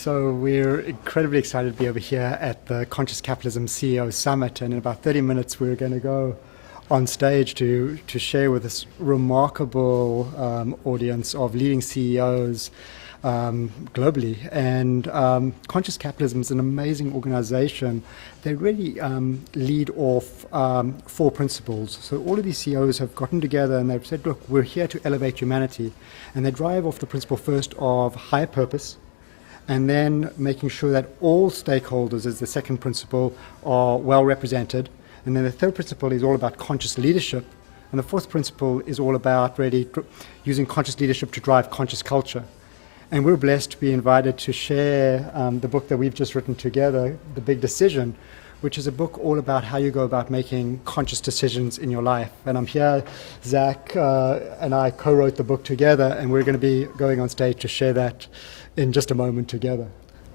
So we're incredibly excited to be over here at the Conscious Capitalism CEO Summit, and in about 30 minutes we're going to go on stage to share with this remarkable audience of leading CEOs globally. And Conscious Capitalism is an amazing organization. They really lead off 4 principles. So all of these CEOs have gotten together and they've said, look, we're here to elevate humanity. And they drive off the principle first of higher purpose, and then making sure that all stakeholders, as the second principle, are well represented. And then the third principle is all about conscious leadership. And the fourth principle is all about really using conscious leadership to drive conscious culture. And we're blessed to be invited to share the book that we've just written together, The Big Decision, which is a book all about how you go about making conscious decisions in your life. And I'm here, Zach and I co-wrote the book together, and we're going to be going on stage to share that in just a moment together.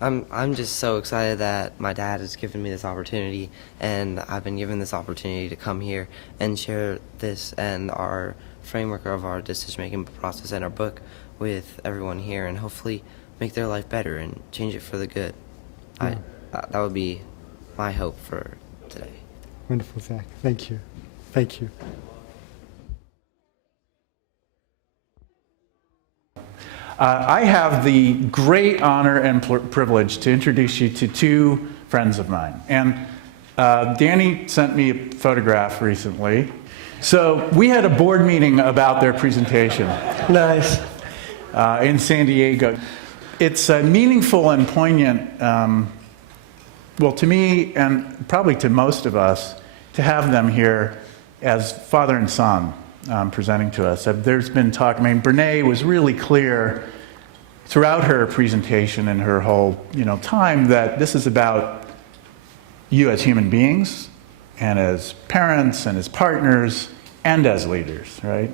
I'm just so excited that my dad has given me this opportunity, and I've been given this opportunity to come here and share this and our framework of our decision-making process and our book with everyone here, and hopefully make their life better and change it for the good. That would be my hope for today. Wonderful, Zach. Thank you. Thank you. I have the great honor and privilege to introduce you to 2 friends of mine. And Danny sent me a photograph recently. So we had a board meeting about their presentation. Nice. In San Diego. It's meaningful and poignant, well, to me and probably to most of us, to have them here as father and son presenting to us. There's been talk, Brene was really clear throughout her presentation and her whole time that this is about you as human beings and as parents and as partners and as leaders, right?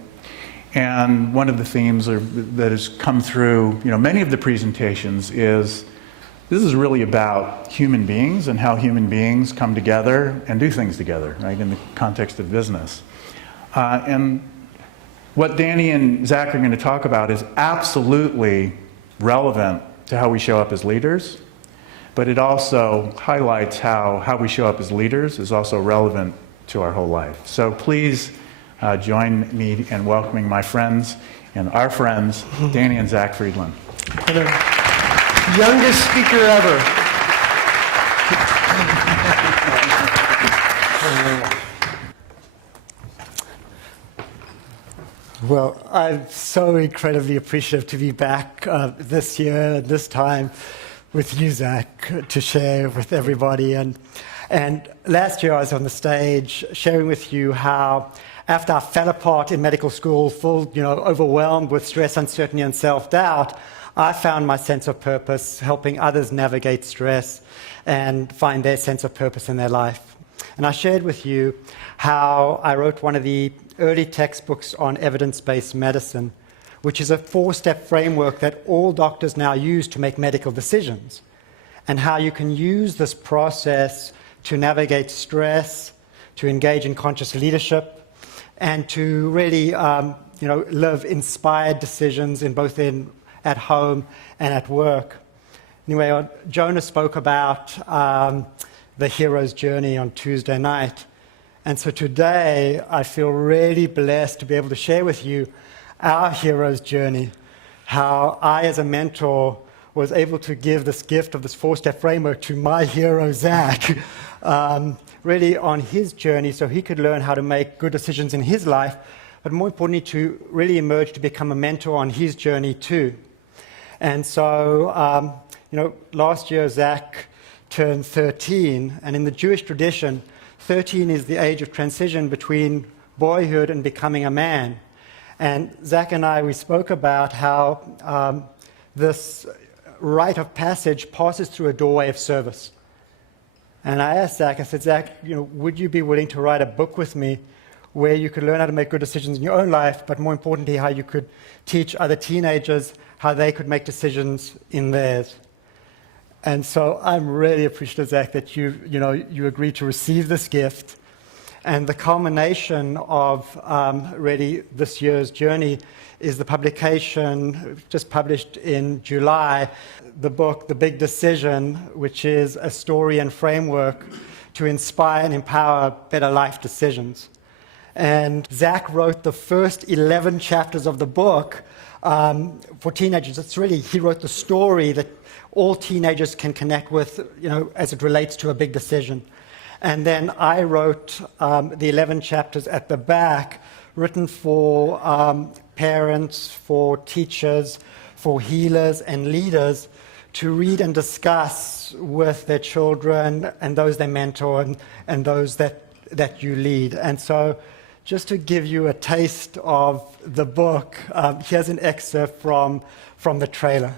And one of the themes that has come through many of the presentations is this is really about human beings and how human beings come together and do things together, right, in the context of business. And what Danny and Zach are going to talk about is absolutely relevant to how we show up as leaders, but it also highlights how we show up as leaders is also relevant to our whole life. So please join me in welcoming my friends and our friends, Danny and Zach Friedland. Hello. Youngest speaker ever. Well, I'm so incredibly appreciative to be back this year and this time with you, Zach, to share with everybody. And last year I was on the stage sharing with you how after I fell apart in medical school, full, overwhelmed with stress, uncertainty, and self-doubt, I found my sense of purpose helping others navigate stress and find their sense of purpose in their life. And I shared with you how I wrote one of the early textbooks on evidence-based medicine, which is a 4-step framework that all doctors now use to make medical decisions, and how you can use this process to navigate stress, to engage in conscious leadership, and to really live inspired decisions at home and at work. Anyway, Jonah spoke about the hero's journey on Tuesday night. And so today, I feel really blessed to be able to share with you our hero's journey, how I, as a mentor, was able to give this gift of this 4-step framework to my hero, Zach, really on his journey so he could learn how to make good decisions in his life, but more importantly, to really emerge to become a mentor on his journey too. And so, last year, Zach turned 13, and in the Jewish tradition, 13 is the age of transition between boyhood and becoming a man. And Zach and I, we spoke about how this rite of passage passes through a doorway of service. And I asked Zach, I said, Zach, would you be willing to write a book with me where you could learn how to make good decisions in your own life, but more importantly, how you could teach other teenagers how they could make decisions in theirs? And so I'm really appreciative, Zach, that you agreed to receive this gift. And the culmination of really this year's journey is the publication, just published in July, the book, The Big Decision, which is a story and framework to inspire and empower better life decisions. And Zach wrote the first 11 chapters of the book for teenagers. It's really, he wrote the story that all teenagers can connect with, as it relates to a big decision. And then I wrote the 11 chapters at the back, written for parents, for teachers, for healers and leaders to read and discuss with their children and those they mentor and those that you lead. And so just to give you a taste of the book, here's an excerpt from the trailer.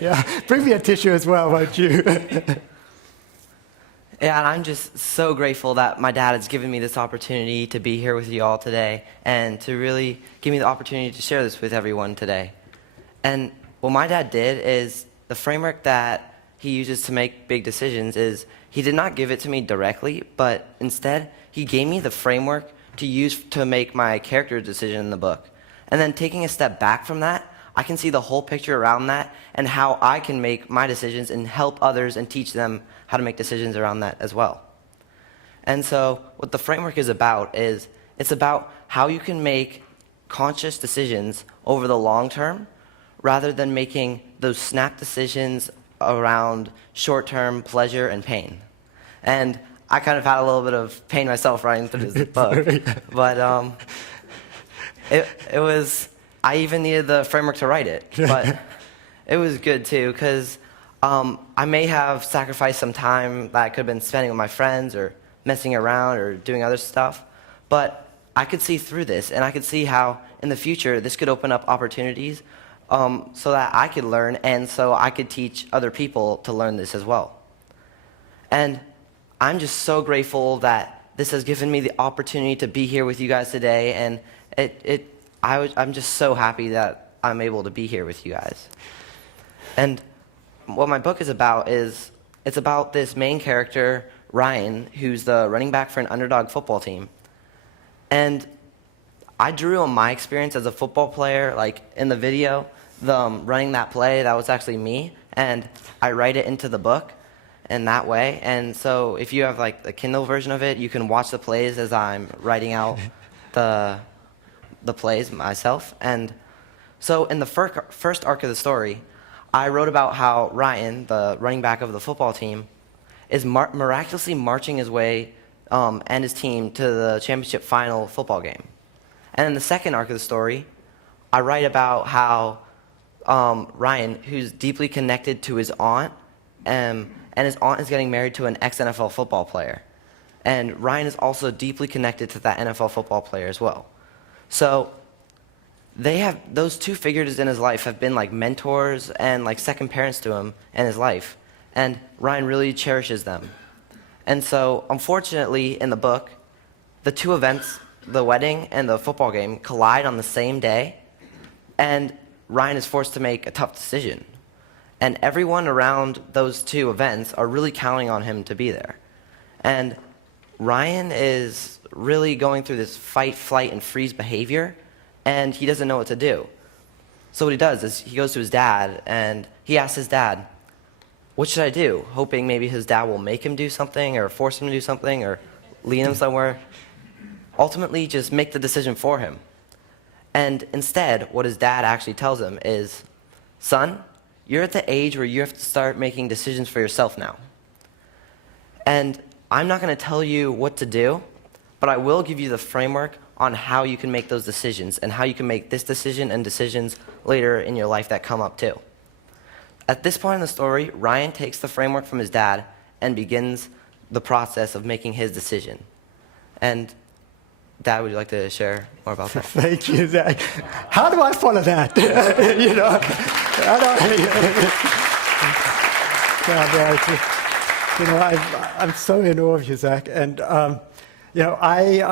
Yeah, bring me a tissue as well, won't you? Yeah, and I'm just so grateful that my dad has given me this opportunity to be here with you all today and to really give me the opportunity to share this with everyone today. And what my dad did is the framework that he uses to make big decisions is he did not give it to me directly, but instead he gave me the framework to use to make my character decision in the book. And then taking a step back from that, I can see the whole picture around that and how I can make my decisions and help others and teach them how to make decisions around that as well. And so what the framework is it's about how you can make conscious decisions over the long term rather than making those snap decisions around short-term pleasure and pain. And I kind of had a little bit of pain myself writing through this book, but it was, I even needed the framework to write it, but it was good too, because I may have sacrificed some time that I could have been spending with my friends or messing around or doing other stuff, but I could see through this, and I could see how in the future this could open up opportunities so that I could learn and so I could teach other people to learn this as well. And I'm just so grateful that this has given me the opportunity to be here with you guys today, and I'm just so happy that I'm able to be here with you guys. And what my book is it's about this main character, Ryan, who's the running back for an underdog football team. And I drew on my experience as a football player, like in the video, running that play, that was actually me, and I write it into the book in that way. And so if you have like the Kindle version of it, you can watch the plays as I'm writing out the plays myself. And so in the first arc of the story, I wrote about how Ryan, the running back of the football team, is miraculously marching his way and his team to the championship final football game. And in the second arc of the story, I write about how Ryan, who's deeply connected to his aunt, and his aunt is getting married to an ex-NFL football player. And Ryan is also deeply connected to that NFL football player as well. So those two figures in his life have been like mentors and like second parents to him in his life. And Ryan really cherishes them. And so, unfortunately, in the book, the two events, the wedding and the football game, collide on the same day, and Ryan is forced to make a tough decision. And everyone around those two events are really counting on him to be there. And Ryan is really going through this fight, flight, and freeze behavior, and he doesn't know what to do. So what he does is he goes to his dad, and he asks his dad, what should I do? Hoping maybe his dad will make him do something, or force him to do something, or lead him somewhere. Ultimately, just make the decision for him. And instead, what his dad actually tells him is, son, you're at the age where you have to start making decisions for yourself now. And I'm not going to tell you what to do, but I will give you the framework on how you can make those decisions and how you can make this decision and decisions later in your life that come up too. At this point in the story, Ryan takes the framework from his dad and begins the process of making his decision. And Dad, would you like to share more about that? Thank you, Zach. How do I follow that? You know, I'm so in awe of you, Zach. And, you know, I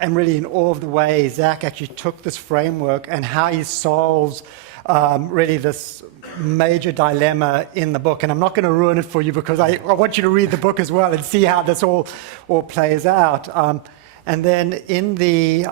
am really in awe of the way Zach actually took this framework and how he solves really this major dilemma in the book. And I'm not going to ruin it for you because I want you to read the book as well and see how this all plays out. And then in the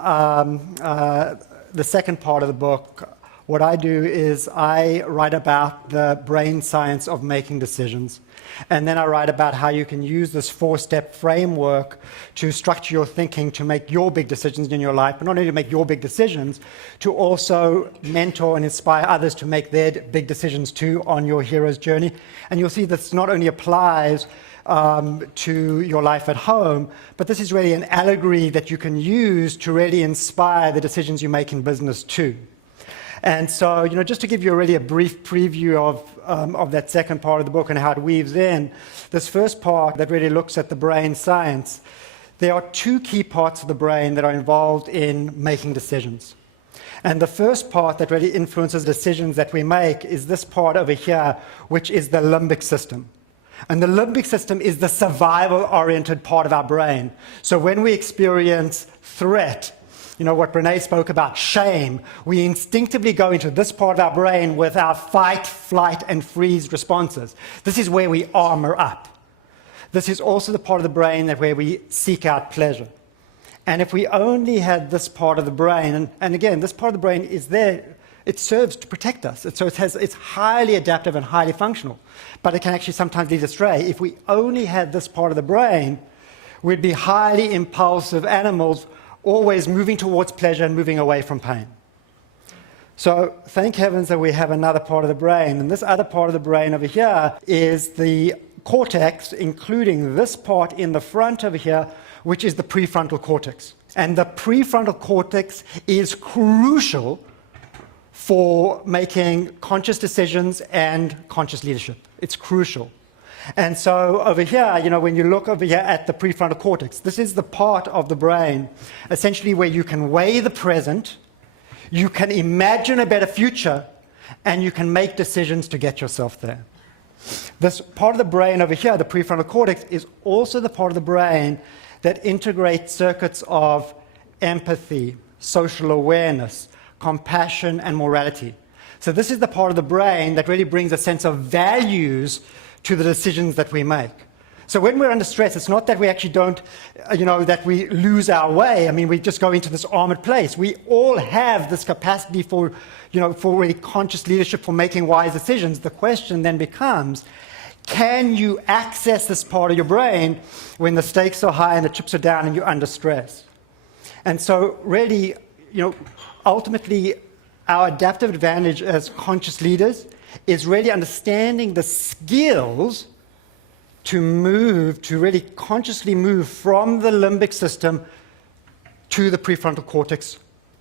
second part of the book, what I do is I write about the brain science of making decisions. And then I write about how you can use this 4-step framework to structure your thinking to make your big decisions in your life, but not only to make your big decisions, to also mentor and inspire others to make their big decisions too on your hero's journey. And you'll see this not only applies to your life at home, but this is really an allegory that you can use to really inspire the decisions you make in business too. And so, you know, just to give you really a brief preview of that second part of the book and how it weaves in, this first part that really looks at the brain science, there are 2 key parts of the brain that are involved in making decisions. And the first part that really influences decisions that we make is this part over here, which is the limbic system. And the limbic system is the survival-oriented part of our brain. So when we experience threat, you know, what Brene spoke about, shame, we instinctively go into this part of our brain with our fight, flight, and freeze responses. This is where we armor up. This is also the part of the brain where we seek out pleasure. And if we only had this part of the brain, and again, this part of the brain is there, it serves to protect us. So it's highly adaptive and highly functional, but it can actually sometimes lead astray. If we only had this part of the brain, we'd be highly impulsive animals, always moving towards pleasure and moving away from pain. So thank heavens that we have another part of the brain. And this other part of the brain over here is the cortex, including this part in the front over here, which is the prefrontal cortex. And the prefrontal cortex is crucial for making conscious decisions and conscious leadership. It's crucial. And so over here, you know, when you look over here at the prefrontal cortex, this is the part of the brain, essentially where you can weigh the present, you can imagine a better future, and you can make decisions to get yourself there. This part of the brain over here, the prefrontal cortex, is also the part of the brain that integrates circuits of empathy, social awareness, compassion, and morality. So this is the part of the brain that really brings a sense of values to the decisions that we make. So when we're under stress, it's not that we actually don't, you know, that we lose our way. I mean, we just go into this armored place. We all have this capacity for, you know, for really conscious leadership, for making wise decisions. The question then becomes, can you access this part of your brain when the stakes are high and the chips are down and you're under stress? And so really, you know, ultimately, our adaptive advantage as conscious leaders is really understanding the skills to really consciously move from the limbic system to the prefrontal cortex,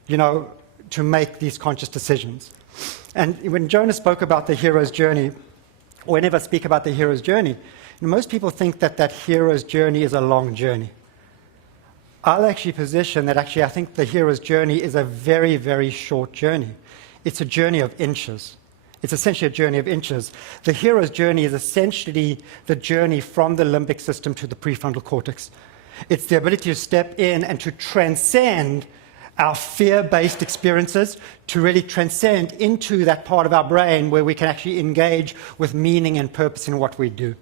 to make these conscious decisions. And when Jonah spoke about the hero's journey, or whenever I speak about the hero's journey, most people think that that hero's journey is a long journey. I'll actually position that I think the hero's journey is a very, very short journey. It's a journey of inches. It's essentially a journey of inches. The hero's journey is essentially the journey from the limbic system to the prefrontal cortex. It's the ability to step in and to transcend our fear-based experiences, to really transcend into that part of our brain where we can actually engage with meaning and purpose in what we do.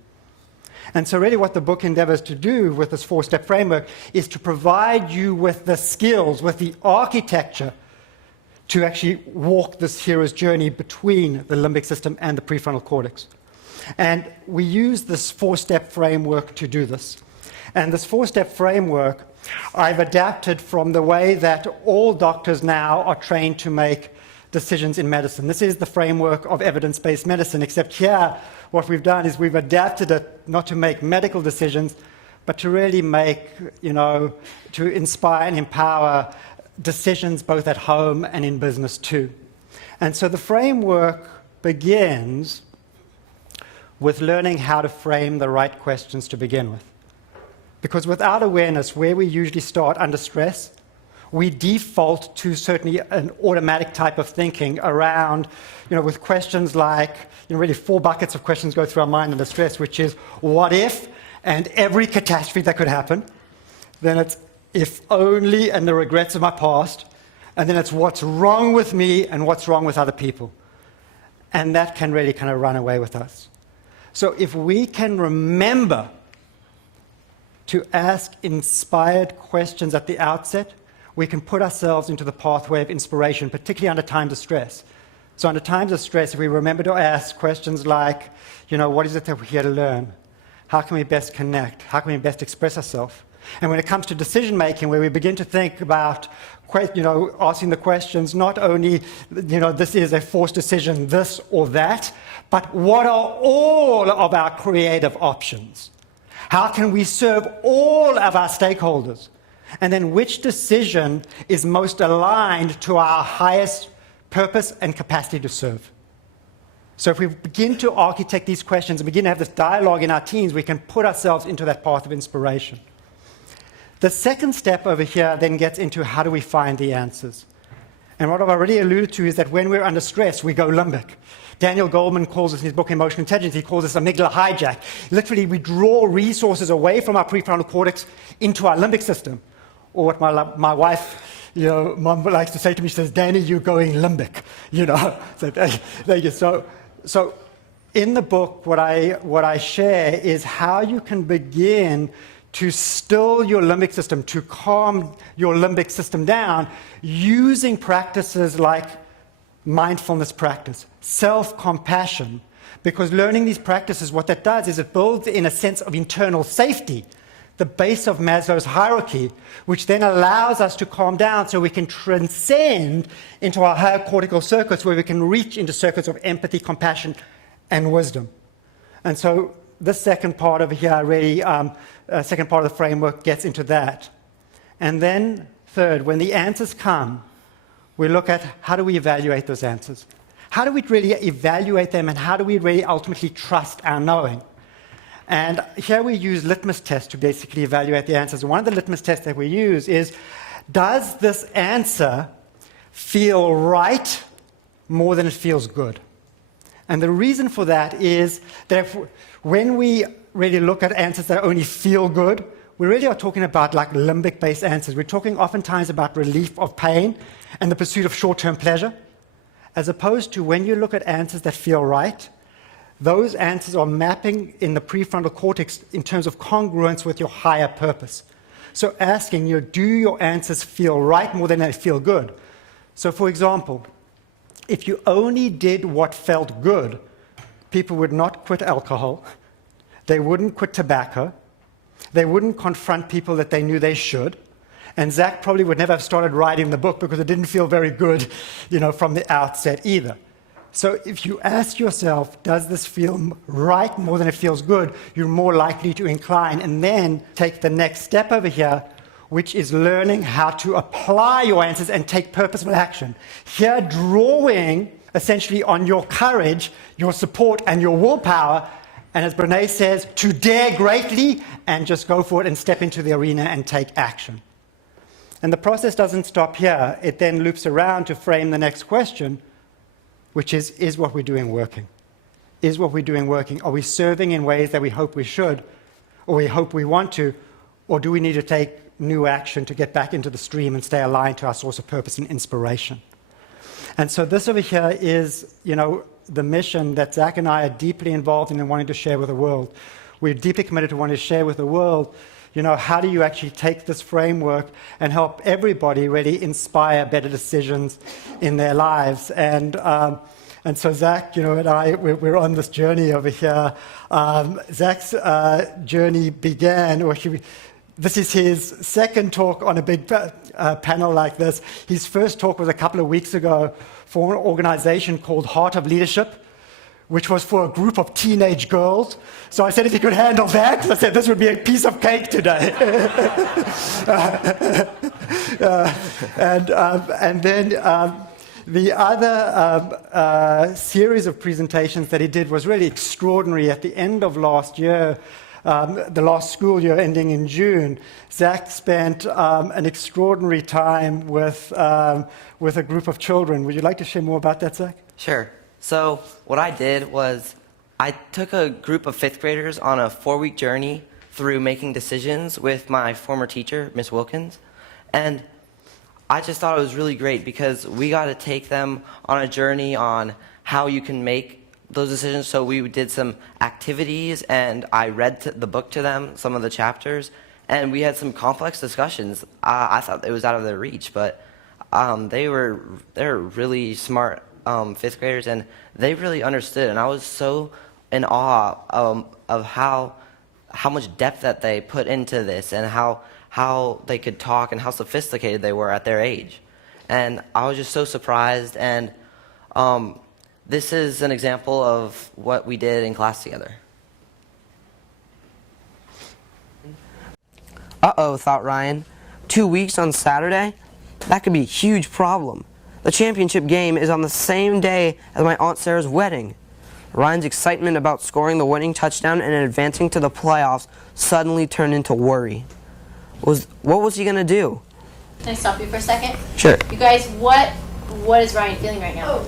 And so really what the book endeavors to do with this 4-step framework is to provide you with the skills, with the architecture to actually walk this hero's journey between the limbic system and the prefrontal cortex. And we use this 4-step framework to do this. And this 4-step framework I've adapted from the way that all doctors now are trained to make decisions in medicine. This is the framework of evidence-based medicine, except here what we've done is we've adapted it not to make medical decisions, but to really make, to inspire and empower decisions both at home and in business too. And so the framework begins with learning how to frame the right questions to begin with. Because without awareness, where we usually start under stress, we default to certainly an automatic type of thinking around, with questions like, really 4 buckets of questions go through our mind under stress, which is what if, and every catastrophe that could happen. Then it's if only and the regrets of my past. And then it's what's wrong with me and what's wrong with other people. And that can really kind of run away with us. So if we can remember to ask inspired questions at the outset, we can put ourselves into the pathway of inspiration, particularly under times of stress. So under times of stress, if we remember to ask questions like, what is it that we're here to learn? How can we best connect? How can we best express ourselves? And when it comes to decision-making, where we begin to think about, asking the questions, not only, this is a forced decision, this or that, but what are all of our creative options? How can we serve all of our stakeholders? And then which decision is most aligned to our highest purpose and capacity to serve? So if we begin to architect these questions and begin to have this dialogue in our teams, we can put ourselves into that path of inspiration. The second step over here then gets into how do we find the answers. And what I've already alluded to is that when we're under stress, we go limbic. Daniel Goleman calls this in his book, Emotional Intelligence, he calls this amygdala hijack. Literally, we draw resources away from our prefrontal cortex into our limbic system. Or what my wife, mom likes to say to me, she says, Danny, you're going limbic. So in the book, what I share is how you can begin to still your limbic system, to calm your limbic system down, using practices like mindfulness practice, self-compassion, because learning these practices, what that does is it builds in a sense of internal safety, the base of Maslow's hierarchy, which then allows us to calm down so we can transcend into our higher cortical circuits where we can reach into circuits of empathy, compassion, and wisdom. And so this second part over here really, second part of the framework gets into that. And then third, when the answers come, we look at how do we evaluate those answers? How do we really evaluate them, and how do we really ultimately trust our knowing? And here we use litmus tests to basically evaluate the answers. And one of the litmus tests that we use is, does this answer feel right more than it feels good? And the reason for that is that when we really look at answers that only feel good, we really are talking about like limbic-based answers. We're talking oftentimes about relief of pain and the pursuit of short-term pleasure, as opposed to when you look at answers that feel right, those answers are mapping in the prefrontal cortex in terms of congruence with your higher purpose. So asking you, do your answers feel right more than they feel good? So for example, if you only did what felt good, people would not quit alcohol, they wouldn't quit tobacco, they wouldn't confront people that they knew they should, and Zach probably would never have started writing the book because it didn't feel very good, from the outset either. So if you ask yourself, does this feel right more than it feels good, you're more likely to incline and then take the next step over here, which is learning how to apply your answers and take purposeful action. Here, drawing essentially on your courage, your support, and your willpower, and as Brene says, to dare greatly and just go for it and step into the arena and take action. And the process doesn't stop here. It then loops around to frame the next question, which is what we're doing working? Is what we're doing working? Are we serving in ways that we hope we should, or we hope we want to, or do we need to take new action to get back into the stream and stay aligned to our source of purpose and inspiration? And so this over here is, the mission that Zach and I are deeply involved in and wanting to share with the world. We're deeply committed to wanting to share with the world, how do you actually take this framework and help everybody really inspire better decisions in their lives? And so Zach, and I, we're on this journey over here. Zach's journey began, this is his second talk on a big panel like this. His first talk was a couple of weeks ago for an organization called Heart of Leadership, which was for a group of teenage girls. So I said if he could handle that, I said this would be a piece of cake today. And then the other series of presentations that he did was really extraordinary. At the end of last year, the last school year ending in June, Zach spent an extraordinary time with a group of children. Would you like to share more about that, Zach? Sure. So what I did was I took a group of 5th graders on a 4-week journey through making decisions with my former teacher, Miss Wilkins. And I just thought it was really great because we got to take them on a journey on how you can make those decisions. So we did some activities, and I read the book to them, some of the chapters, and we had some complex discussions. I thought it was out of their reach, but they're really smart 5th graders, and they really understood. And I was so in awe of how much depth that they put into this, and how they could talk, and how sophisticated they were at their age. And I was just so surprised. And this is an example of what we did in class together. Uh-oh, thought Ryan. 2 weeks on Saturday? That could be a huge problem. The championship game is on the same day as my Aunt Sarah's wedding. Ryan's excitement about scoring the winning touchdown and advancing to the playoffs suddenly turned into worry. What was he going to do? Can I stop you for a second? Sure. You guys, what is Ryan feeling right now?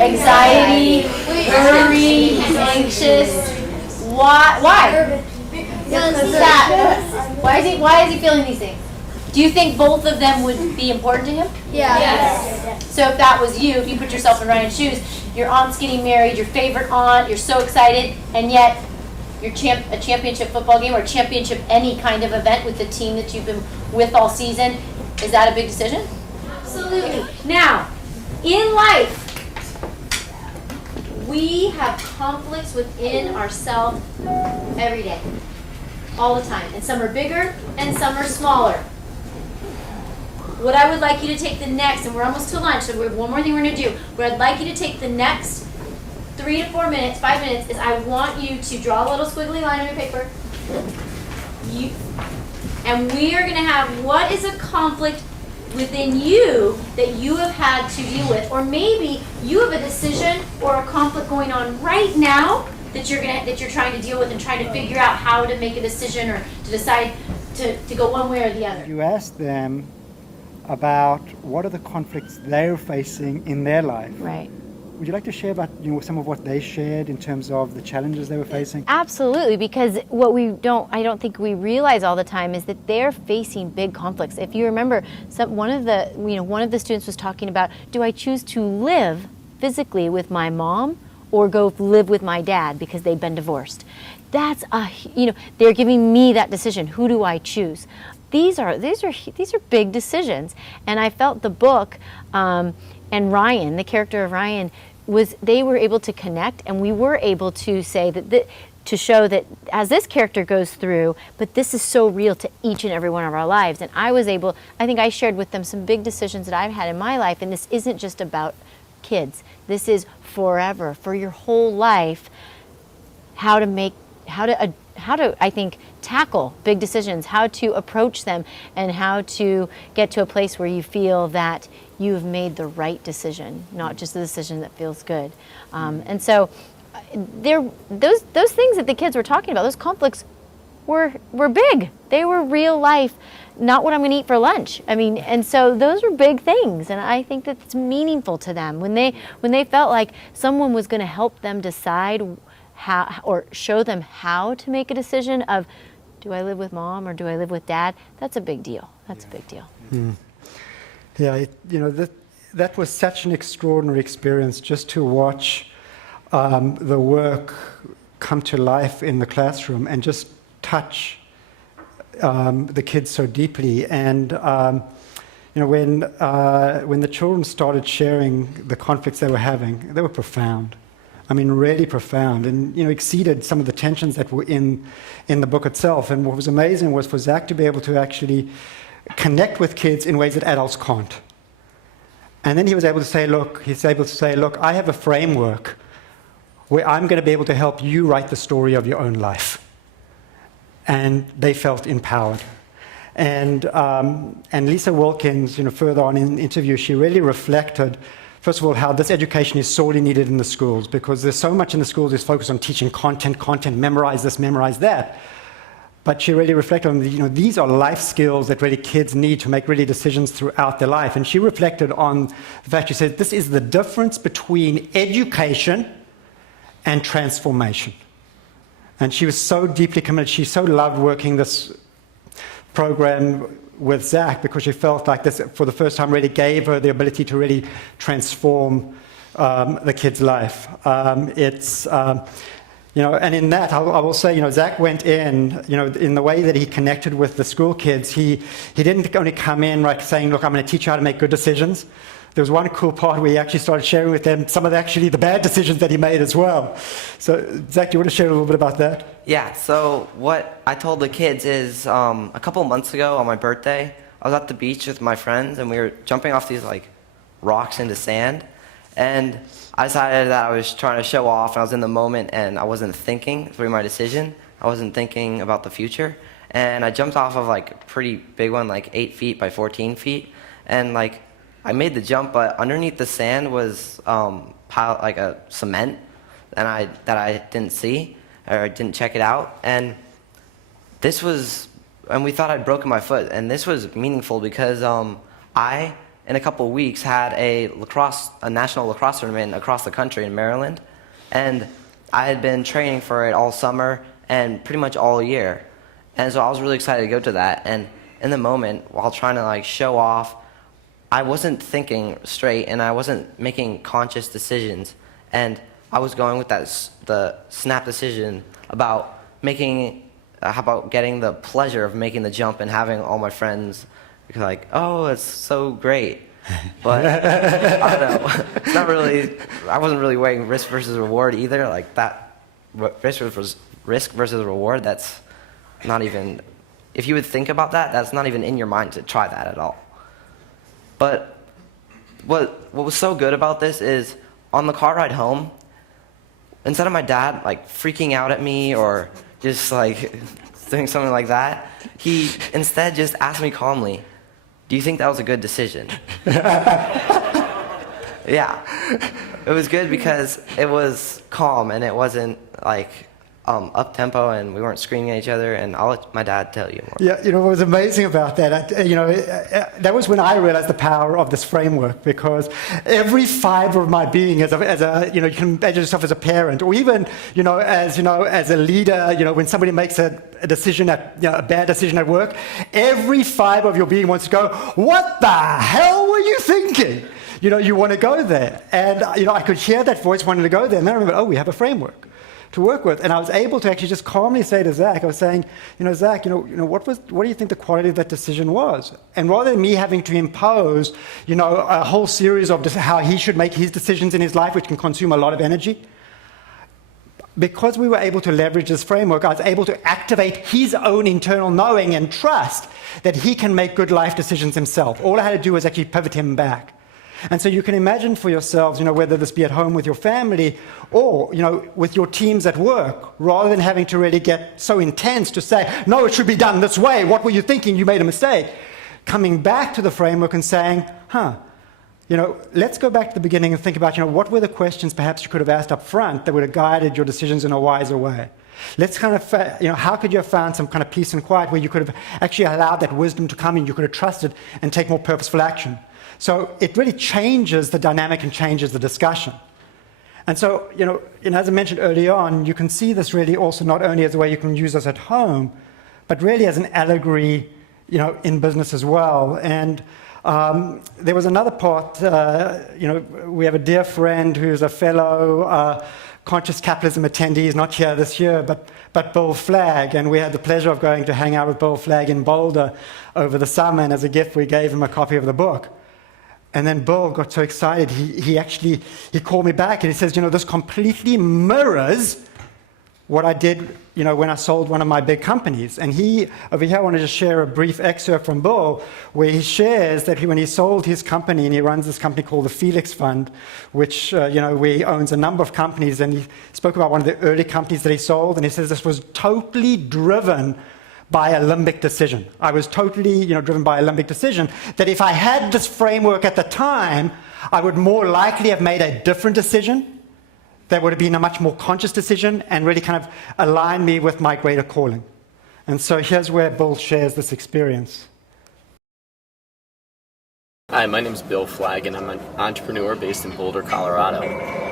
Anxiety. Worry, he's anxious. Why? Why is he feeling these things? Do you think both of them would be important to him? Yeah. Yes. So if that was you, if you put yourself in Ryan's shoes, your aunt's getting married, your favorite aunt, you're so excited, and yet you're a championship football game or championship any kind of event with the team that you've been with all season, is that a big decision? Absolutely. Now, in life, we have conflicts within ourselves every day, all the time. And some are bigger and some are smaller. What I would like you to take the next, and we're almost to lunch, so we have one more thing we're going to do. What I'd like you to take the next 3 to 4 minutes, 5 minutes, is I want you to draw a little squiggly line on your paper. And we are going to have, what is a conflict within you that you have had to deal with? Or maybe you have a decision or a conflict going on right now that you're trying to deal with and trying to figure out how to make a decision or to decide to go one way or the other. You ask them about what are the conflicts they're facing in their life. Right. Would you like to share about some of what they shared in terms of the challenges they were facing? Absolutely, because what I don't think we realize all the time is that they're facing big conflicts. If you remember, one of the students was talking about, do I choose to live physically with my mom or go live with my dad because they've been divorced? That's they're giving me that decision. Who do I choose? These are big decisions, and I felt the book and Ryan, the character of Ryan, they were able to connect, and we were able to say to show that as this character goes through, but this is so real to each and every one of our lives. And I think I shared with them some big decisions that I've had in my life, and this isn't just about kids. This is forever, for your whole life, how to I think tackle big decisions, how to approach them, and how to get to a place where you feel that you've made the right decision, not just a decision that feels good. And so those things that the kids were talking about, those conflicts were big. They were real life, not what I'm going to eat for lunch. I mean, and so those were big things, and I think that's meaningful to them when they felt like someone was going to help them decide how, or show them how to make a decision of, do I live with mom or do I live with dad? That's a big deal. That's a big deal. Yeah, that was such an extraordinary experience, just to watch the work come to life in the classroom and just touch the kids so deeply. And when the children started sharing the conflicts they were having, they were profound. I mean, really profound, and exceeded some of the tensions that were in the book itself. And what was amazing was for Zach to be able to actually connect with kids in ways that adults can't. And then he was able to say, look, I have a framework where I'm going to be able to help you write the story of your own life. And they felt empowered. And Lisa Wilkins, further on in the interview, she really reflected, first of all, how this education is sorely needed in the schools, because there's so much in the schools is focused on teaching content, memorize this, memorize that. But she really reflected on, these are life skills that really kids need to make really decisions throughout their life. And she reflected on the fact, she said, this is the difference between education and transformation. And she was so deeply committed. She so loved working this program with Zach, because she felt like this, for the first time, really gave her the ability to really transform the kid's life. And in that, I will say, Zach went in the way that he connected with the school kids. He didn't only come in like saying, look, I'm going to teach you how to make good decisions. There was one cool part where he actually started sharing with them some of the bad decisions that he made as well. So, Zach, do you want to share a little bit about that? Yeah, so what I told the kids is a couple months ago on my birthday, I was at the beach with my friends, and we were jumping off these rocks into sand. And I decided that I was trying to show off, and I was in the moment, and I wasn't thinking through my decision. I wasn't thinking about the future. And I jumped off of a pretty big one, 8 feet by 14 feet. And I made the jump, but underneath the sand was a cement that I didn't see, or I didn't check it out. And we thought I'd broken my foot. And this was meaningful because I, in a couple of weeks, had a national lacrosse tournament across the country in Maryland. And I had been training for it all summer and pretty much all year. And so I was really excited to go to that. And in the moment, while trying to show off, I wasn't thinking straight, and I wasn't making conscious decisions. And I was going with the snap decision about getting the pleasure of making the jump and having all my friends oh, it's so great. But I don't know. It's not really. I wasn't really weighing risk versus reward either. Risk versus reward. That's not even. If you would think about that, that's not even in your mind to try that at all. But what was so good about this is, on the car ride home, instead of my dad freaking out at me or just doing something like that, he instead just asked me calmly, do you think that was a good decision? Yeah. It was good because it was calm, and it wasn't up-tempo, and we weren't screaming at each other, and I'll let my dad tell you more. Yeah, what was amazing about that, that was when I realized the power of this framework, because every fiber of my being, you can imagine yourself as a parent, or even, as a leader, when somebody makes a decision a bad decision at work, every fiber of your being wants to go, what the hell were you thinking? You want to go there. And, I could hear that voice wanting to go there, and then I remember, we have a framework to work with. And I was able to actually just calmly say to Zach, I was saying, Zach, what do you think the quality of that decision was? And rather than me having to impose, a whole series of how he should make his decisions in his life, which can consume a lot of energy, because we were able to leverage this framework, I was able to activate his own internal knowing and trust that he can make good life decisions himself. All I had to do was actually pivot him back. And so you can imagine for yourselves, whether this be at home with your family or, with your teams at work, rather than having to really get so intense to say, no, it should be done this way. What were you thinking? You made a mistake. Coming back to the framework and saying, let's go back to the beginning and think about, what were the questions perhaps you could have asked up front that would have guided your decisions in a wiser way? Let's kind of, how could you have found some kind of peace and quiet where you could have actually allowed that wisdom to come in, you could have trusted and take more purposeful action? So it really changes the dynamic and changes the discussion. And so, as I mentioned earlier on, you can see this really also not only as a way you can use this at home, but really as an allegory, in business as well. And there was another part, we have a dear friend who's a fellow Conscious Capitalism attendee. He's not here this year, but Bill Flagg, and we had the pleasure of going to hang out with Bill Flagg in Boulder over the summer, and as a gift we gave him a copy of the book. And then Bill got so excited, he called me back and he says, this completely mirrors what I did, when I sold one of my big companies. And over here, I want to just share a brief excerpt from Bill, where he shares that when he sold his company, and he runs this company called the Felix Fund, which, where he owns a number of companies, and he spoke about one of the early companies that he sold, and he says this was totally driven by a limbic decision. I was totally, driven by a limbic decision, that if I had this framework at the time, I would more likely have made a different decision. That would have been a much more conscious decision and really kind of align me with my greater calling. And so here's where Bill shares this experience. Hi, my name is Bill Flagg, and I'm an entrepreneur based in Boulder, Colorado.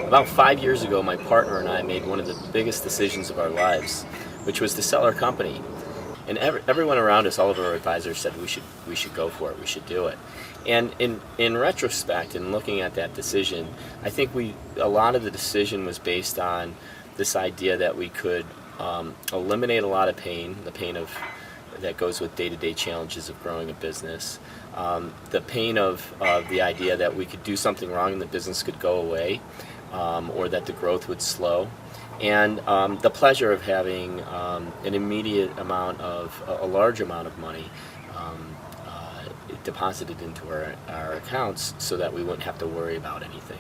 About 5 years ago, my partner and I made one of the biggest decisions of our lives, which was to sell our company. And everyone around us, all of our advisors said we should go for it, we should do it. And in retrospect, in looking at that decision, I think a lot of the decision was based on this idea that we could eliminate a lot of pain, the pain that goes with day-to-day challenges of growing a business, the pain of the idea that we could do something wrong and the business could go away, or that the growth would slow. And the pleasure of having an immediate amount of, a large amount of money deposited into our accounts so that we wouldn't have to worry about anything.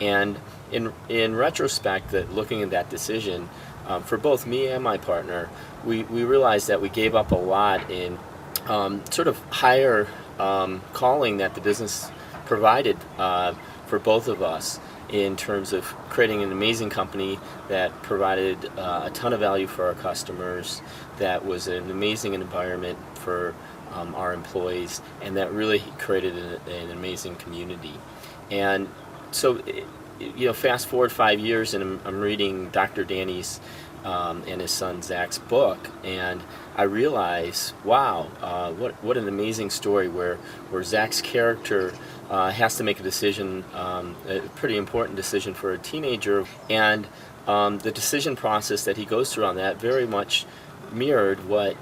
And in retrospect, looking at that decision, for both me and my partner, we realized that we gave up a lot in sort of higher calling that the business provided for both of us, in terms of creating an amazing company that provided a ton of value for our customers, that was an amazing environment for our employees, and that really created an amazing community. And so, fast forward 5 years, and I'm reading Dr. Danny's and his son Zach's book, and I realize, wow, what an amazing story where Zach's character has to make a decision, a pretty important decision for a teenager, and the decision process that he goes through on that very much mirrored what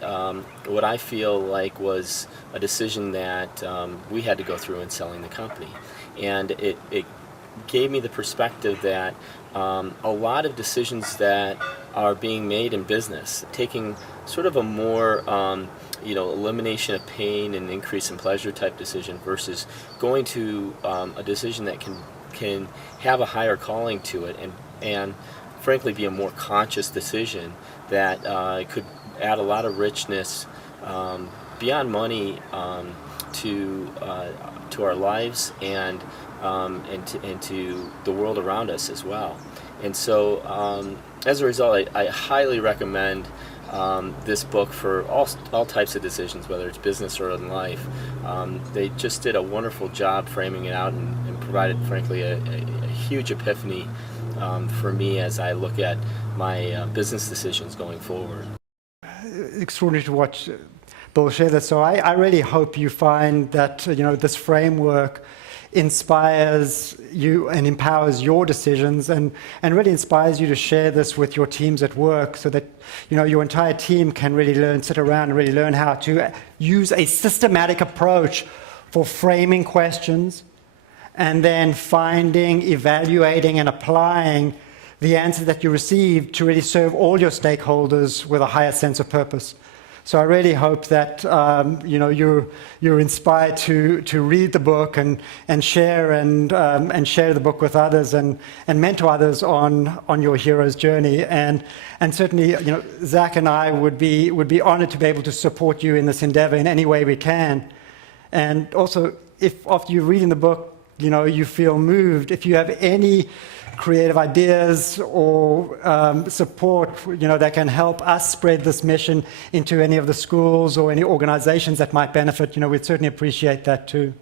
I feel like was a decision that we had to go through in selling the company. And it gave me the perspective that a lot of decisions that are being made in business, taking sort of a more elimination of pain and increase in pleasure type decision versus going to a decision that can have a higher calling to it and frankly be a more conscious decision that could add a lot of richness beyond money to our lives and to the world around us as well. And so as a result, I highly recommend this book for all types of decisions, whether it's business or in life. They just did a wonderful job framing it out and provided, frankly, a huge epiphany for me as I look at my business decisions going forward. Extraordinary to watch Bill share this. So I really hope you find that this framework inspires you and empowers your decisions and really inspires you to share this with your teams at work so that your entire team can really sit around and really learn how to use a systematic approach for framing questions and then finding, evaluating, and applying the answer that you receive to really serve all your stakeholders with a higher sense of purpose. So I really hope that you're inspired to read the book and share the book with others and mentor others on your hero's journey. And certainly, Zach and I would be honored to be able to support you in this endeavor in any way we can. And also, if after you're reading the book, you feel moved, if you have any creative ideas or support, that can help us spread this mission into any of the schools or any organizations that might benefit, we'd certainly appreciate that too.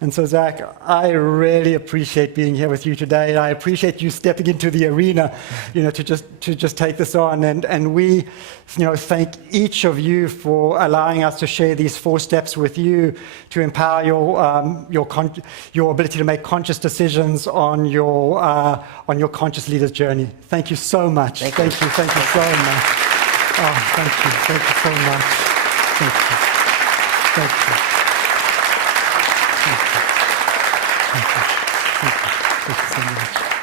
And so, Zach, I really appreciate being here with you today, and I appreciate you stepping into the arena, to just take this on. And we, thank each of you for allowing us to share these 4 steps with you to empower your ability to make conscious decisions on your conscious leader's journey. Thank you so much. Thank you so much. Oh, thank you so much. Thank you. Thank you so much.